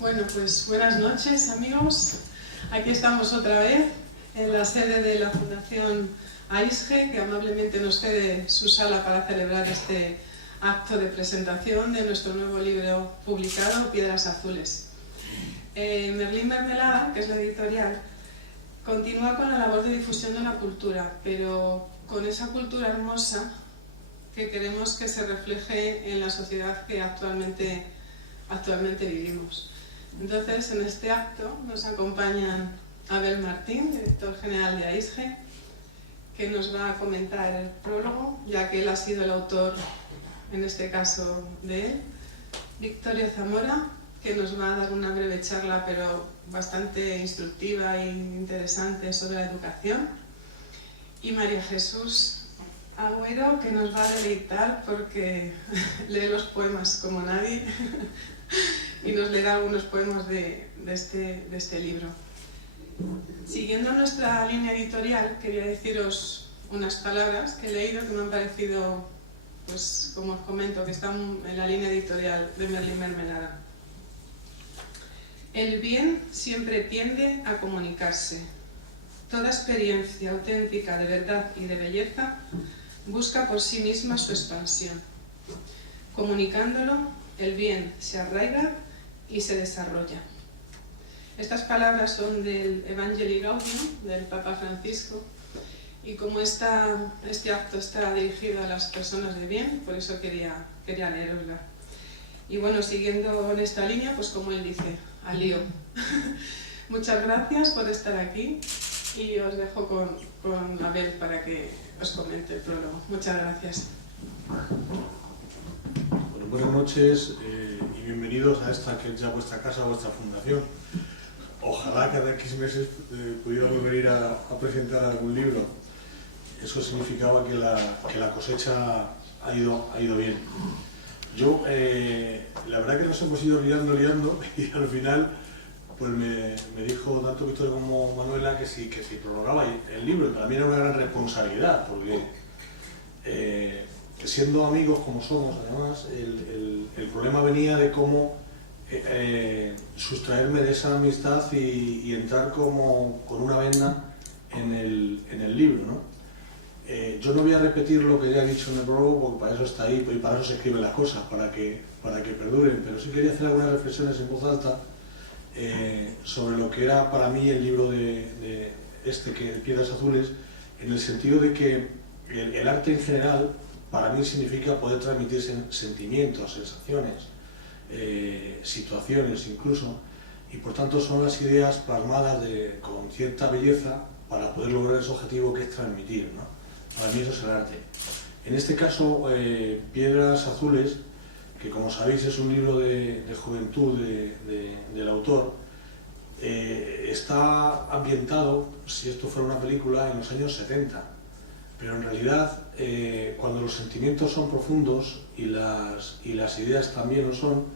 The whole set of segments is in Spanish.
Bueno, pues buenas noches, amigos. Aquí estamos otra vez en la sede de la Fundación AISGE, que amablemente nos cede su sala para celebrar este acto de presentación de nuestro nuevo libro publicado, Piedras Azules. Merlín Mermelada, que es la editorial, continúa con la labor de difusión de la cultura, pero con esa cultura hermosa que queremos que se refleje en la sociedad que actualmente vivimos. Entonces, en este acto nos acompañan Abel Martín, director general de AISGE, que nos va a comentar el prólogo, ya que él ha sido el autor, en este caso, de él. Victoria Zamora, que nos va a dar una breve charla, pero bastante instructiva e interesante sobre la educación. Y María Jesús Agüero, que nos va a deleitar porque lee los poemas como nadie y nos leerá algunos poemas de este libro. Siguiendo nuestra línea editorial, quería deciros unas palabras que he leído que me han parecido, pues como os comento, que están en la línea editorial de Merlín Mermelada. El bien siempre tiende a comunicarse. Toda experiencia auténtica de verdad y de belleza busca por sí misma su expansión. Comunicándolo, el bien se arraiga y se desarrolla. Estas palabras son del Evangelii Gaudium, del Papa Francisco, y como este acto está dirigido a las personas de bien, por eso quería leerosla. Y bueno, siguiendo en esta línea, pues como él dice, al lío. Muchas gracias por estar aquí y os dejo con Abel para que os comente el prólogo. Muchas gracias. Bueno, buenas noches y bienvenidos a esta que es ya vuestra casa, vuestra fundación. Ojalá cada X meses pudiéramos venir a presentar algún libro. Eso significaba que la cosecha ha ido bien. Yo, la verdad que nos hemos ido liando y al final pues me dijo tanto Victoria como Manuela que si prorrogaba el libro. Y para mí era una gran responsabilidad porque siendo amigos como somos, además, el problema venía de cómo sustraerme de esa amistad y entrar como con una venda en el libro, ¿no? Yo no voy a repetir lo que ya he dicho en el prólogo porque para eso está ahí y para eso se escriben las cosas, para que perduren, pero sí quería hacer algunas reflexiones en voz alta sobre lo que era para mí el libro de Piedras Azules, en el sentido de que el arte en general para mí significa poder transmitir sentimientos, sensaciones, situaciones incluso, y por tanto son las ideas plasmadas con cierta belleza para poder lograr ese objetivo que es transmitir, ¿no? Para mí eso es el arte. En este caso, Piedras Azules, que como sabéis es un libro de juventud del autor, está ambientado, si esto fuera una película, en los años 70, pero en realidad cuando los sentimientos son profundos y las ideas también lo son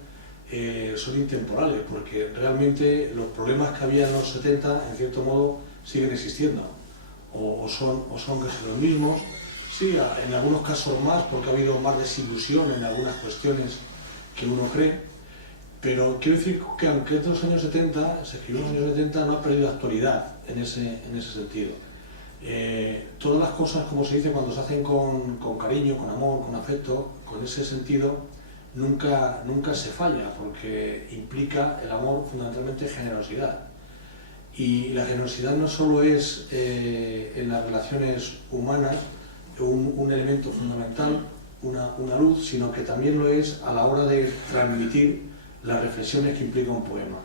intemporales, porque realmente los problemas que había en los 70 en cierto modo siguen existiendo o son casi los mismos. Sí, en algunos casos más, porque ha habido más desilusión en algunas cuestiones que uno cree, pero quiero decir que aunque es de los años 70, se escribió en los años 70, no ha perdido actualidad en ese sentido. Todas las cosas, como se dice, cuando se hacen con cariño, con amor, con afecto, con ese sentido, nunca se falla, porque implica el amor fundamentalmente generosidad. Y la generosidad no solo es en las relaciones humanas un elemento fundamental, una luz, sino que también lo es a la hora de transmitir las reflexiones que implica un poema.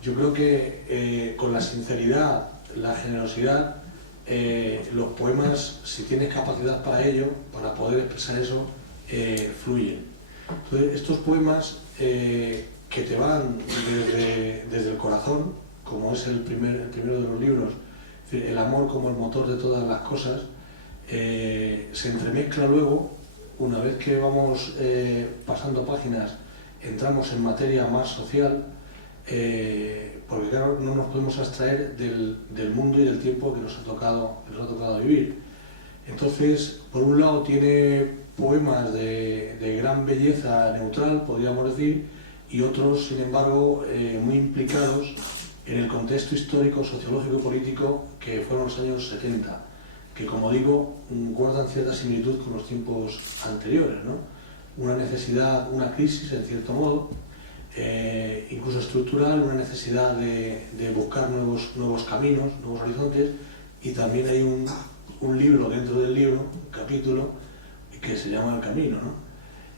Yo creo que con la sinceridad, la generosidad, los poemas, si tienes capacidad para ello, para poder expresar eso, fluyen. Entonces, estos poemas que te van desde el corazón, como es el primero de los libros, el amor como el motor de todas las cosas, se entremezcla luego, una vez que vamos pasando páginas, entramos en materia más social, porque claro, no nos podemos abstraer del mundo y del tiempo que nos ha tocado vivir. Entonces, por un lado tiene poemas de gran belleza neutral, podríamos decir, y otros, sin embargo, muy implicados en el contexto histórico, sociológico y político que fueron los años 70, que, como digo, guardan cierta similitud con los tiempos anteriores, ¿no? Una necesidad, una crisis, en cierto modo, incluso estructural, una necesidad de buscar nuevos caminos, nuevos horizontes, y también hay un libro dentro del libro, un capítulo, que se llama El Camino, ¿no?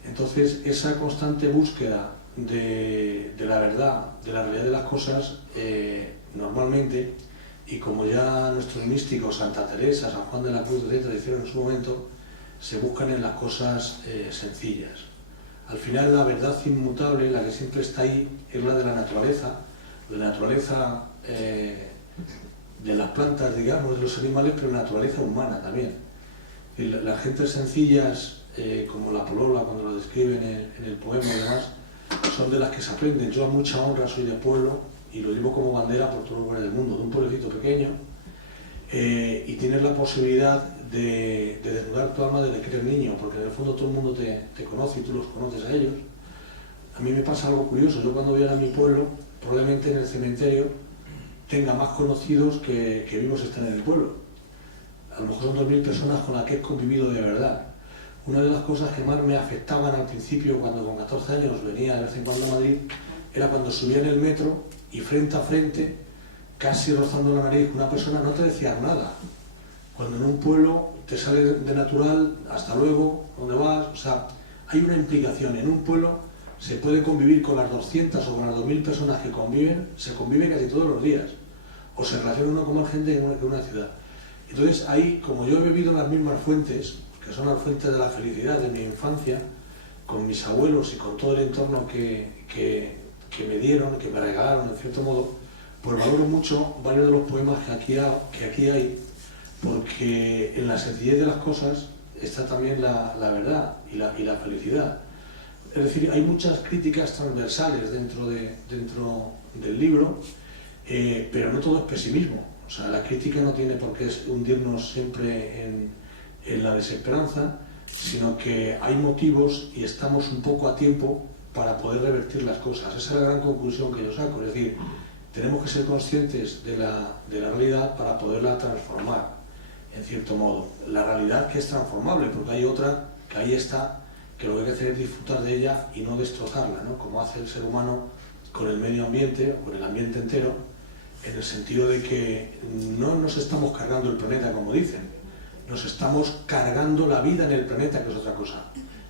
Entonces, esa constante búsqueda de la verdad, de la realidad de las cosas, normalmente, y como ya nuestros místicos, Santa Teresa, San Juan de la Cruz, etc., hicieron en su momento, se buscan en las cosas sencillas. Al final, la verdad inmutable, la que siempre está ahí, es la de la naturaleza de las plantas, digamos, de los animales, pero la naturaleza humana también. Las gentes sencillas, como la Polola, cuando lo describen en el poema y demás, son de las que se aprenden. Yo a mucha honra soy de pueblo y lo llevo como bandera por todos los lugares del mundo, de un pueblecito pequeño, y tienes la posibilidad de desnudar tu alma desde que eres niño, porque en el fondo todo el mundo te conoce y tú los conoces a ellos. A mí me pasa algo curioso. Yo cuando voy a mi pueblo, probablemente en el cementerio tenga más conocidos que vivos están en el pueblo. A lo mejor son 2000 personas con las que he convivido de verdad. Una de las cosas que más me afectaban al principio, cuando con 14 años venía de vez en cuando a Madrid, era cuando subía en el metro y frente a frente, casi rozando la nariz, una persona no te decía nada. Cuando en un pueblo te sale de natural, hasta luego, ¿dónde vas? O sea, hay una implicación. En un pueblo se puede convivir con las 200 o con las 2000 personas que conviven, se convive casi todos los días. O se relaciona uno con más gente que una ciudad. Entonces ahí, como yo he bebido las mismas fuentes, que son las fuentes de la felicidad de mi infancia, con mis abuelos y con todo el entorno que me dieron, que me regalaron, en cierto modo, pues valoro mucho varios de los poemas que aquí hay, porque en la sencillez de las cosas está también la verdad y la felicidad. Es decir, hay muchas críticas transversales dentro del libro, pero no todo es pesimismo. O sea, la crítica no tiene por qué hundirnos siempre en la desesperanza, sino que hay motivos y estamos un poco a tiempo para poder revertir las cosas. Esa es la gran conclusión que yo saco. Es decir, tenemos que ser conscientes de la realidad para poderla transformar, en cierto modo. La realidad que es transformable, porque hay otra que ahí está, que lo que hay que hacer es disfrutar de ella y no destrozarla, ¿no? Como hace el ser humano con el medio ambiente, o con el ambiente entero, en el sentido de que no nos estamos cargando el planeta, como dicen, nos estamos cargando la vida en el planeta, que es otra cosa.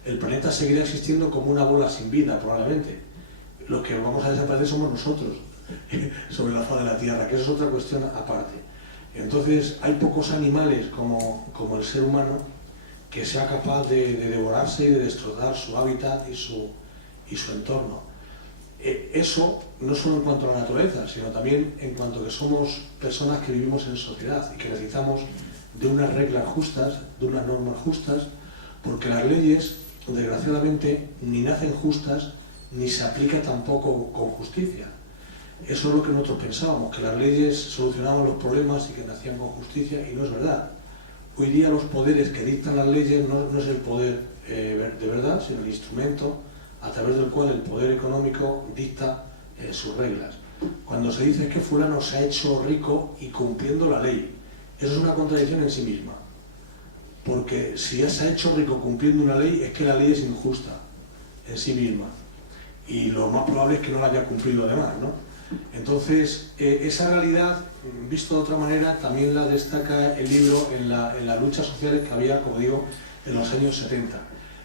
El planeta seguirá existiendo como una bola sin vida, probablemente. Lo que vamos a desaparecer somos nosotros, sobre la faz de la Tierra, que eso es otra cuestión aparte. Entonces, hay pocos animales como el ser humano que sea capaz de devorarse y de destrozar su hábitat y su entorno. Eso no solo en cuanto a la naturaleza, sino también en cuanto a que somos personas que vivimos en sociedad y que necesitamos de unas reglas justas, de unas normas justas, porque las leyes, desgraciadamente, ni nacen justas ni se aplican tampoco con justicia. Eso es lo que nosotros pensábamos, que las leyes solucionaban los problemas y que nacían con justicia, y no es verdad. Hoy día los poderes que dictan las leyes no es el poder de verdad, sino el instrumento a través del cual el poder económico dicta sus reglas. Cuando se dice que fulano se ha hecho rico y cumpliendo la ley, eso es una contradicción en sí misma, porque si ya se ha hecho rico cumpliendo una ley, es que la ley es injusta en sí misma, y lo más probable es que no la haya cumplido además, ¿no? Entonces, esa realidad, visto de otra manera, también la destaca el libro en las luchas sociales que había, como digo, en los años 70.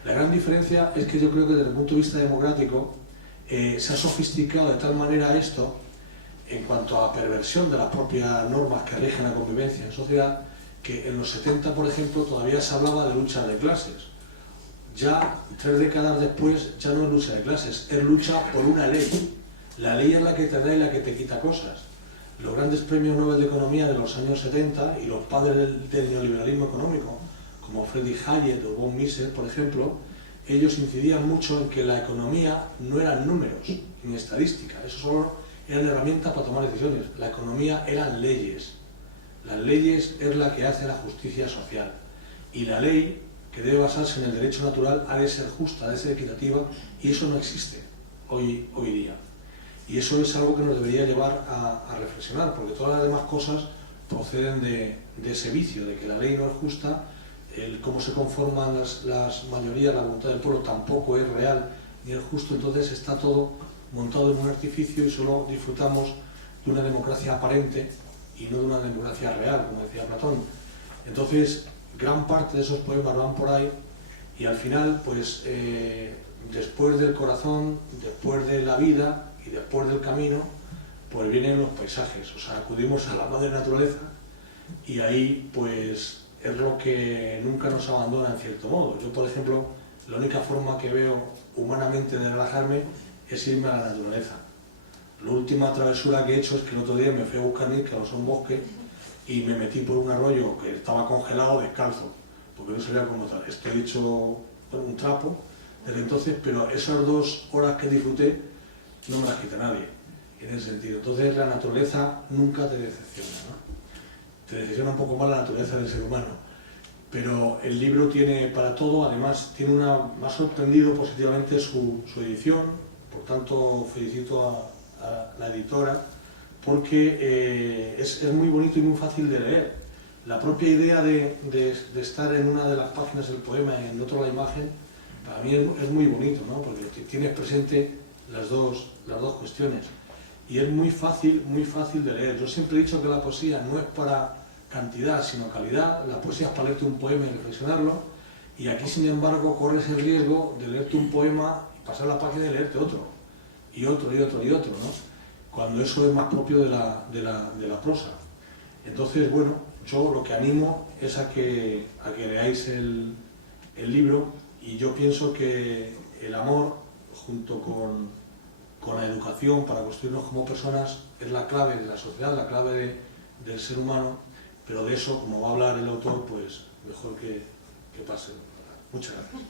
La gran diferencia es que yo creo que desde el punto de vista democrático se ha sofisticado de tal manera esto, en cuanto a perversión de las propias normas que rigen la convivencia en sociedad, que en los 70, por ejemplo, todavía se hablaba de lucha de clases. Ya 3 décadas después ya no es lucha de clases, es lucha por una ley. La ley es la que te da y la que te quita cosas. Los grandes premios Nobel de Economía de los años 70 y los padres del neoliberalismo económico, como Friedrich Hayek o von Mises, por ejemplo, ellos incidían mucho en que la economía no eran números ni estadística, eso solo eran herramientas para tomar decisiones. La economía eran leyes. Las leyes es la que hace la justicia social. Y la ley, que debe basarse en el derecho natural, ha de ser justa, ha de ser equitativa, y eso no existe hoy día. Y eso es algo que nos debería llevar a reflexionar, porque todas las demás cosas proceden de ese vicio, de que la ley no es justa, cómo se conforman las mayorías, la voluntad del pueblo tampoco es real ni es justo, entonces está todo montado en un artificio y solo disfrutamos de una democracia aparente y no de una democracia real, como decía Platón. Entonces, gran parte de esos poemas van por ahí y al final, pues, después del corazón, después de la vida y después del camino, pues vienen los paisajes, o sea, acudimos a la madre naturaleza y ahí, pues, es lo que nunca nos abandona en cierto modo. Yo, por ejemplo, la única forma que veo humanamente de relajarme es irme a la naturaleza. La última travesura que he hecho es que el otro día me fui a buscar níscaros a un bosque y me metí por un arroyo que estaba congelado descalzo, porque no sabía cómo tal. Estoy hecho un trapo desde entonces, pero esas 2 horas que disfruté no me las quita nadie, en ese sentido. Entonces la naturaleza nunca te decepciona, ¿no? Te decepciona un poco más la naturaleza del ser humano, pero el libro tiene para todo, además me ha sorprendido positivamente su edición, por tanto felicito a la editora, porque es muy bonito y muy fácil de leer. La propia idea de estar en una de las páginas del poema y en otra la imagen, para mí es muy bonito, ¿no? Porque tienes presente las dos cuestiones. Y es muy fácil de leer. Yo siempre he dicho que la poesía no es para cantidad, sino calidad. La poesía es para leerte un poema y reflexionarlo. Y aquí, sin embargo, corres el riesgo de leerte un poema y pasar la página y leerte otro. Y otro, y otro, y otro, ¿no? Cuando eso es más propio de la prosa. Entonces, bueno, yo lo que animo es a que leáis el libro, y yo pienso que el amor, junto con la educación para construirnos como personas, es la clave de la sociedad, la clave del ser humano, pero de eso, como va a hablar el autor, pues mejor que pase. Muchas gracias.